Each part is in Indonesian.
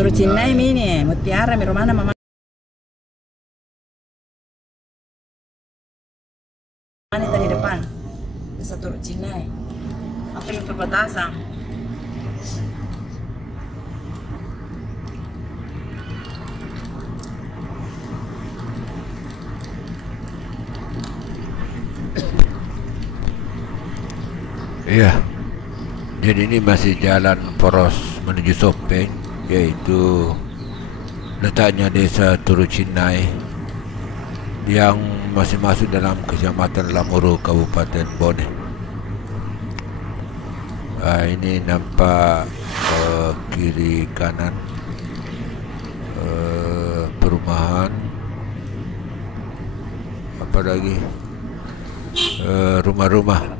Turut Cina ini, Mutiara, Miromana, Mama. Ini tadi depan. Desa Turut Cina. Apa yang perbatasan? Iya. Jadi ini masih jalan poros menuju Sopeng, yaitu letaknya desa Turut Cinai yang masih masuk dalam Kecamatan Lamuru, Kabupaten Bone. Ini nampak kiri kanan perumahan, apa lagi, rumah-rumah.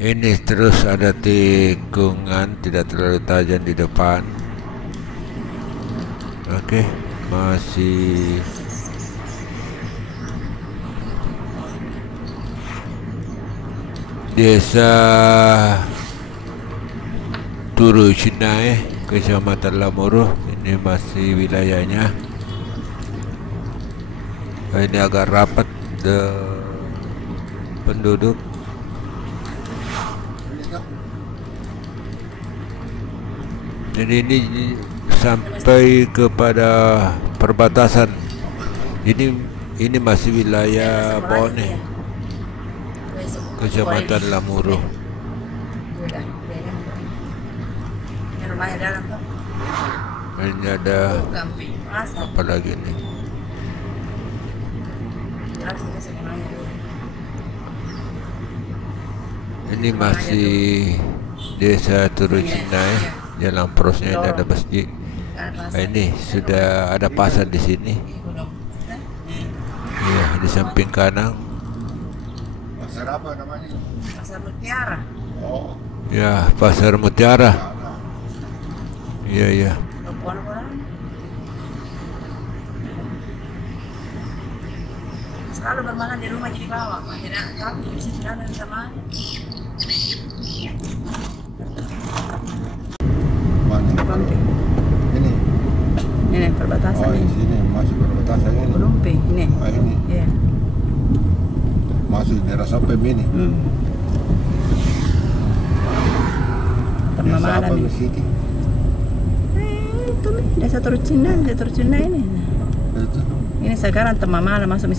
Ini terus ada tikungan tidak terlalu tajam di depan. Oke, masih desa Turut Cinai, Kecamatan Lamuru. Ini masih wilayahnya. Ini agak rapat penduduk. Jadi ini sampai kepada perbatasan. Ini masih wilayah Bone, Kecamatan Lamuru. Ini ada apa lagi nih? Ini masih desa Turut Cinai. Jalan porosnya ini ada masjid. Ini sudah ada pasar di sini. Iya, di samping kanan. Pasar apa namanya? Pasar Mutiara. Oh. Ya, Pasar Mutiara. Iya, iya. Selalu bermalam di rumah jadi bawah, tidak tahu bisa jalan sama. Mana? Ini. Ini perbatasan Oh, ini. di sini masuk perbatasan ini. Belumpe, ini. Ini. Iya. Masuk daerah Sopeng ini. Pernah mana nih? Sini. Itu nih, desa Turut Cina ini. Itu. Ini sekarang Temamala masuk.